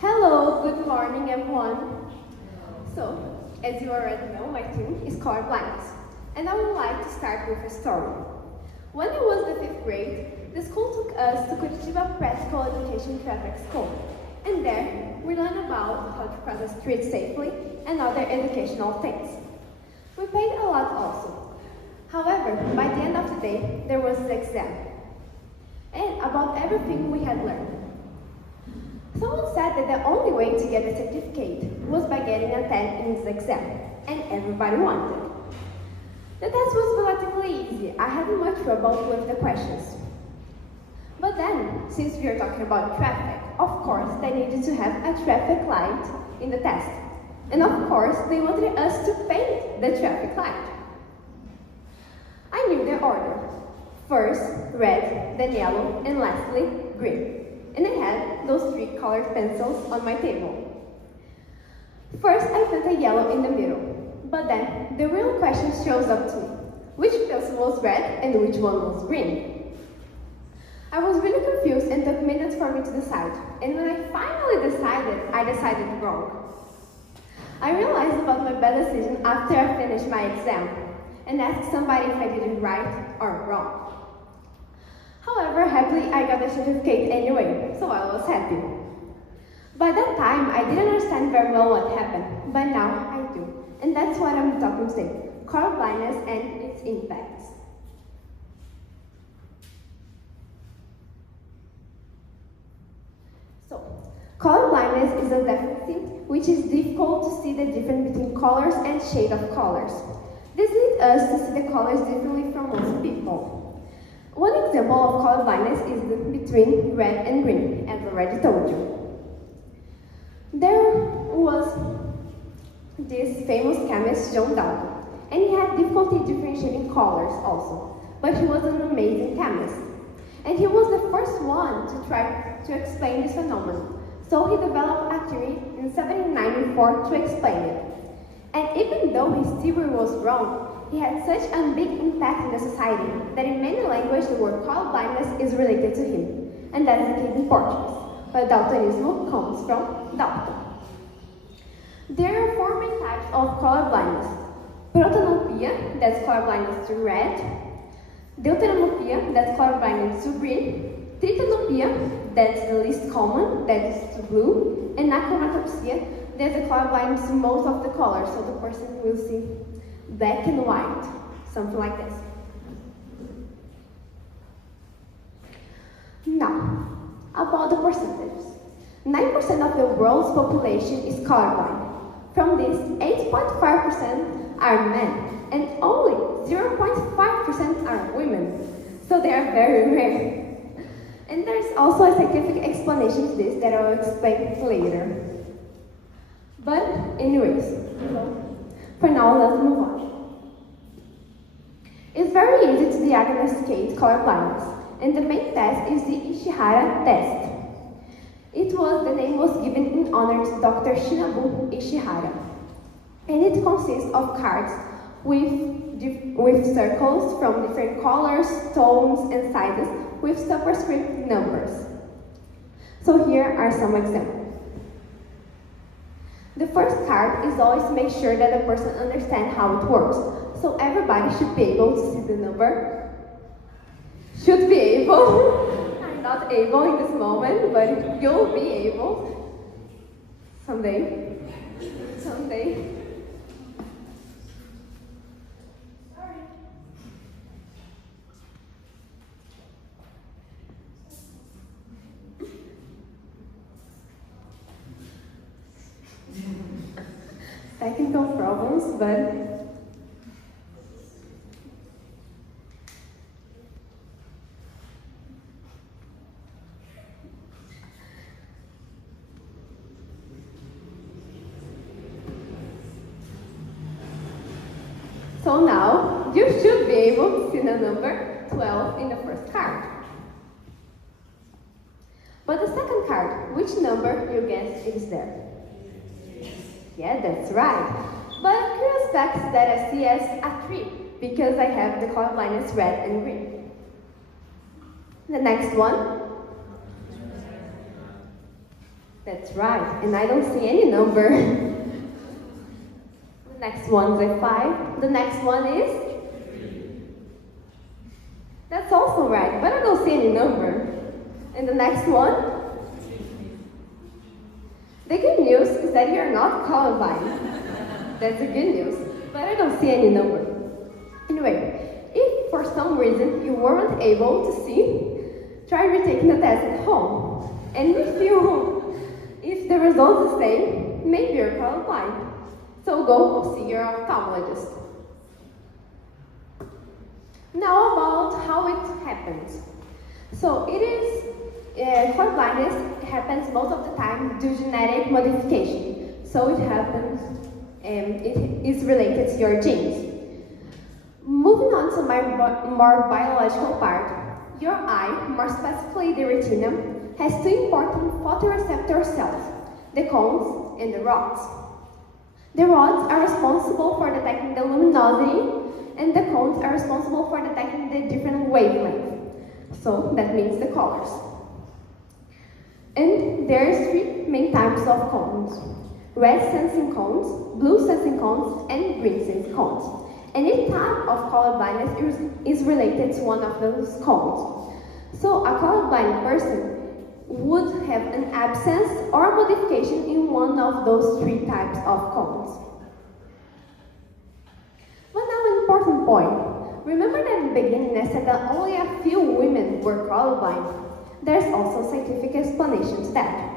Hello, good morning everyone. So, as you already know, my theme is colorblindness, and I would like to start with a story. When I was in the 5th grade, the school took us to Curitiba Practical Education Traffic School, and there we learned about how to cross the street safely and other educational things. We paid a lot also. However, by the end of the day, there was the exam, and about everything we had learned. Someone said that the only way to get a certificate was by getting a 10 in this exam, and everybody wanted. The test was relatively easy. I hadn't much trouble with the questions. But then, since we are talking about traffic, of course they needed to have a traffic light in the test. And of course, they wanted us to paint the traffic light. I knew the order. First, red, then yellow, and lastly, green. And I had those 3 colored pencils on my table. First, I put a yellow in the middle, but then the real question shows up to me. Which pencil was red and which one was green? I was really confused and took minutes for me to decide, and when I finally decided, I decided wrong. I realized about my bad decision after I finished my exam, and asked somebody if I did it right or wrong. However, happily, I got the certificate anyway, so I was happy. By that time, I didn't understand very well what happened, but now I do. And that's what I'm talking today, colorblindness and its impacts. So, colorblindness is a deficiency which is difficult to see the difference between colors and shade of colors. This leads us to see the colors differently from most people. One example of colorblindness is between red and green, as I already told you. There was this famous chemist, John Dalton, and he had difficulty differentiating colors also, but he was an amazing chemist. And he was the first one to try to explain this phenomenon, so he developed a theory in 1794 to explain it. And even though his theory was wrong, he had such a big impact in the society that in many languages the word colorblindness is related to him, and that's the case in Portuguese, where Daltonismo comes from Dalton. There are 4 main types of colorblindness: protanopia, that's colorblindness to red; deuteranopia, that's colorblindness to green; tritanopia, that's the least common, that is to blue; and achromatopsia, that's the colorblindness to most of the colors, so the person will see black and white, something like this. Now, about the percentages. 9% of the world's population is colorblind. From this, 8.5% are men, and only 0.5% are women. So they are very rare. And there's also a scientific explanation to this that I will explain later. But anyways, for now, let's move on. It's very easy to diagnose colorblindness, and the main test is the Ishihara test. The name was given in honor to Dr. Shinobu Ishihara, and it consists of cards with circles from different colors, tones, and sizes with superscript numbers. So here are some examples. The first card is always to make sure that the person understands how it works. So everybody should be able to see the number. Should be able. I'm not able in this moment, but you'll be able. Someday. Someday. Sorry. Technical problems, but so now you should be able to see the number 12 in the first card. But the second card, which number you guess is there? Yeah, that's right. But a curious fact is that I see as a 3 because I have the colorblindness red and green. The next one. That's right, and I don't see any number. The next one's a 5. The next one is? 3. That's also right, but I don't see any number. And the next one? The good news is that you're not colorblind. That's the good news, but I don't see any number. Anyway, if for some reason you weren't able to see, try retaking the test at home. And if the result is the same, maybe you're colorblind. So go see your ophthalmologist. Now about how it happens. So colorblindness happens most of the time due to genetic modification. So it happens, it is related to your genes. Moving on to my more biological part, your eye, more specifically the retina, has 2 important photoreceptor cells, the cones and the rods. The rods are responsible for detecting the luminosity, and the cones are responsible for detecting the different wavelengths. So that means the colors. And there's 3 main types of cones: red sensing cones, blue sensing cones, and green sensing cones. Any type of color blindness is related to one of those cones. So a colorblind person would have an absence or a modification in one of those 3 types of cones. But now an important point. Remember that in the beginning I said that only a few women were colorblind. There's also a scientific explanation to that.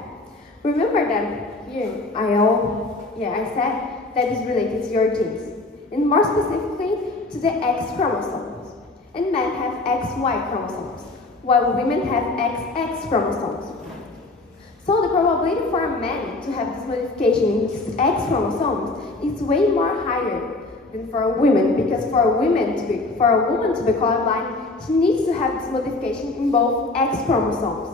Remember that here I said that is related to your genes, and more specifically to the X chromosomes. And men have XY chromosomes, while women have XX chromosomes. So the probability for a man to have this modification in his X chromosomes is way more higher than for a woman, because for a woman to be colorblind, she needs to have this modification in both X chromosomes.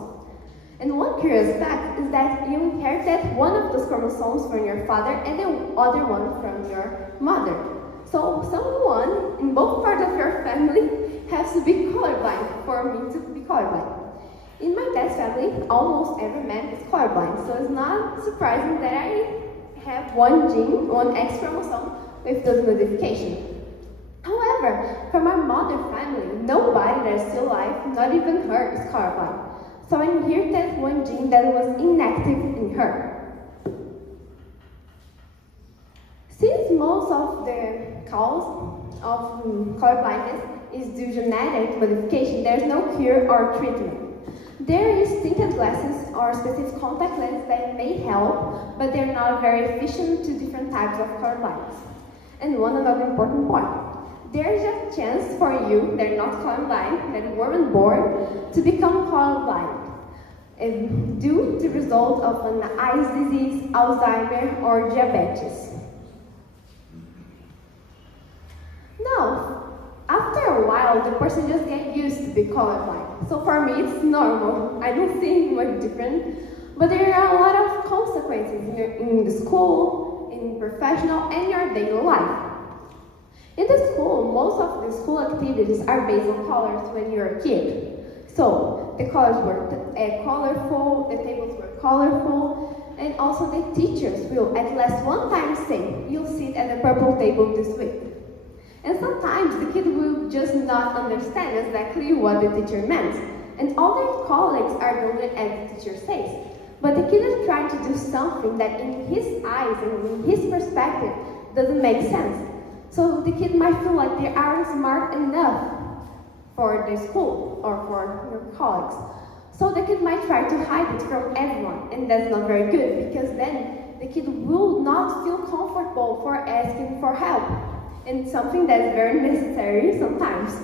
And one curious fact is that you inherited one of those chromosomes from your father and the other one from your mother. So someone in both parts of your family has to be colorblind for me to be colorblind. In my dad's family, almost every man is colorblind, so it's not surprising that I have one gene, one X chromosome with those modifications. However, for my mother's family, nobody that is still alive, not even her, is colorblind. So I inherited one gene that was inactive in her. Since most of the cause of colorblindness is due to genetic modification, there is no cure or treatment. There is tinted glasses or specific contact lenses that may help, but they're not very efficient to different types of colorblindness. And one other important point. There is a chance for you that are not colorblind, that weren't born, to become colorblind due to the result of an eye disease, Alzheimer, or diabetes. Now, after a while, the person just gets used to be colorblind. So for me, it's normal. I don't see much different, but there are a lot of consequences in the school, in professional, and your daily life. In the school, most of the school activities are based on colors when you're a kid. So the colors were colorful, the tables were colorful, and also the teachers will at least one time say, "You'll sit at the purple table this week." And sometimes the kid will just not understand exactly what the teacher meant, and all their colleagues are doing it as the teacher says. But the kid is trying to do something that in his eyes and in his perspective doesn't make sense. So the kid might feel like they aren't smart enough for the school or for your colleagues. So the kid might try to hide it from everyone, and that's not very good, because then the kid will not feel comfortable for asking for help, and something that's very necessary sometimes.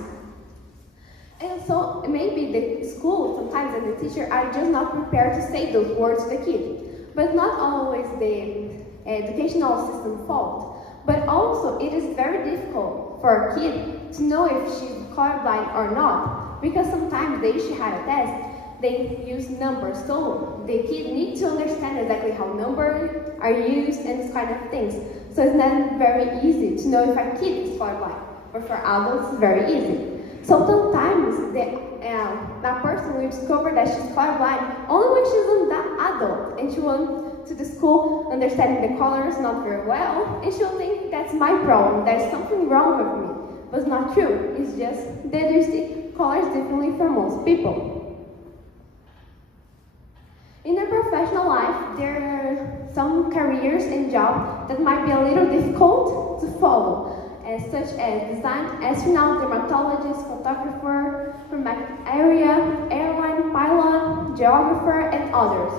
And so maybe the school sometimes and the teacher are just not prepared to say those words to the kid. But not always the educational system fault. But also it is very difficult for a kid to know if she's colorblind or not, because sometimes they should have a test, they use numbers, so the kid needs to understand exactly how numbers are used and this kind of things. So it's not very easy to know if a kid is colorblind, but for adults it's very easy. So sometimes sometimes that person will discover that she's colorblind only when she's an adult and she went to the school understanding the colors not very well, and she'll think that's my problem, there's something wrong with me. But it's not true, it's just that you see colors differently for most people. In their professional life, there are some careers and jobs that might be a little difficult to follow, such as design, astronaut, dermatologist, photographer, romantic area, airline pilot, geographer, and others.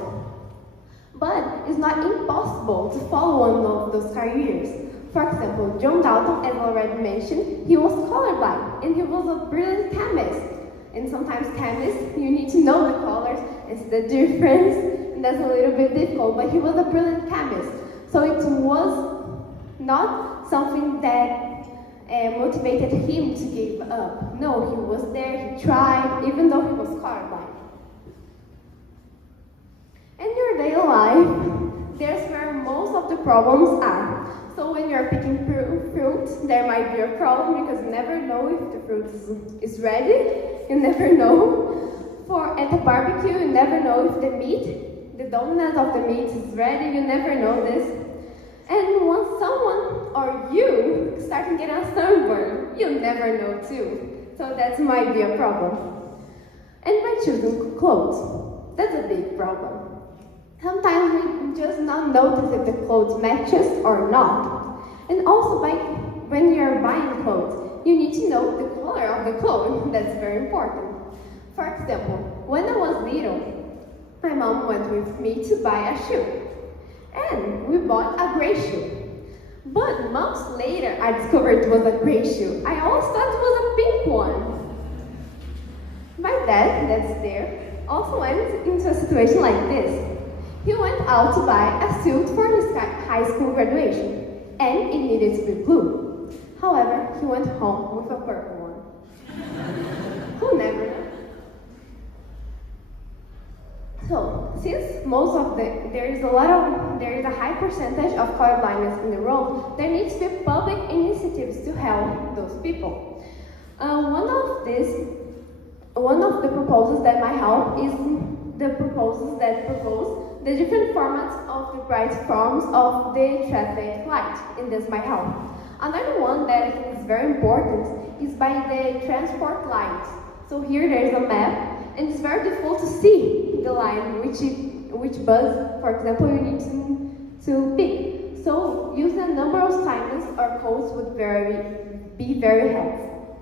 But it's not impossible to follow one of those careers. For example, John Dalton, as already mentioned, he was colorblind, and he was a brilliant chemist. And sometimes chemists, you need to know the colors and see the difference, and that's a little bit difficult, but he was a brilliant chemist. So it was not something that motivated him to give up. No, he was there, he tried, even though he was colorblind. In your daily life, there's where most of the problems are. So when you're picking fruit, there might be a problem because you never know if the fruit is ready. You never know. At the barbecue, you never know if the dominance of the meat is ready. You never know this. And once someone or you start to get a sunburn, you never know too. So that might be a problem. And by choosing clothes, that's a big problem. Sometimes we just not notice if the clothes matches or not. And also when you're buying clothes, you need to know the color of the clothes. That's very important. For example, when I was little, my mom went with me to buy a shoe. And we bought a gray shoe. But months later, I discovered it was a gray shoe. I always thought it was a pink one. My dad, that's there, also went into a situation like this. He went out to buy a suit for his high school graduation, and it needed to be blue. However, he went home with a purple one. Who never knows? So, since there is a high percentage of colorblindness in the world, there needs to be public initiatives to help those people. One of the proposals that might help is the proposals that propose the different formats of the bright forms of the traffic light, and this might help. Another one that is very important is by the transport lights. So here there is a map, and it's very difficult to see the line, which bus, for example, you need to pick. So using a number of signs or codes would be very helpful.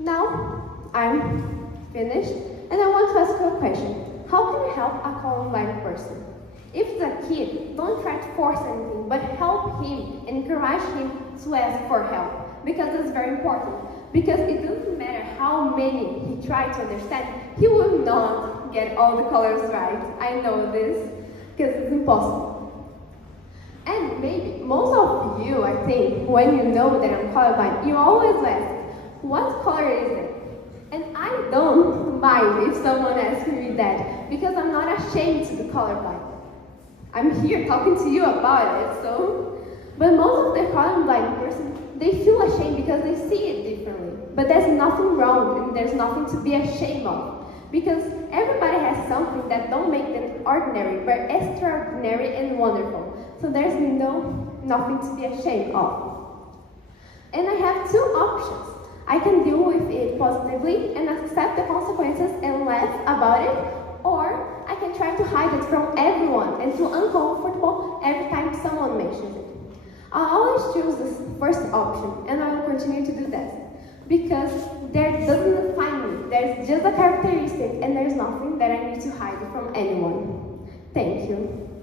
Now I'm finished, and I want to ask you a question. How can you help a colorblind person? If it's a kid, don't try to force anything, but help him and encourage him to ask for help, because it's very important. Because it doesn't matter how many he tries to understand, he will not get all the colors right. I know this, because it's impossible. And maybe, most of you, I think, when you know that I'm colorblind, you always ask, what color is it? And I don't mind if someone asks me that, because I'm not ashamed to be colorblind. I'm here talking to you about it, so. But most of the colorblind person, they feel ashamed because they see it differently. But there's nothing wrong, and there's nothing to be ashamed of. Because everybody has something that don't make them ordinary, but extraordinary and wonderful. So there's nothing to be ashamed of. And I have two options. I can deal with it positively and accept the consequences and laugh about it, or I can try to hide it from everyone and feel uncomfortable every time someone mentions it. I always choose this first option, and I will continue to do that, because there doesn't define me. There's just a characteristic, and there's nothing that I need to hide from anyone. Thank you.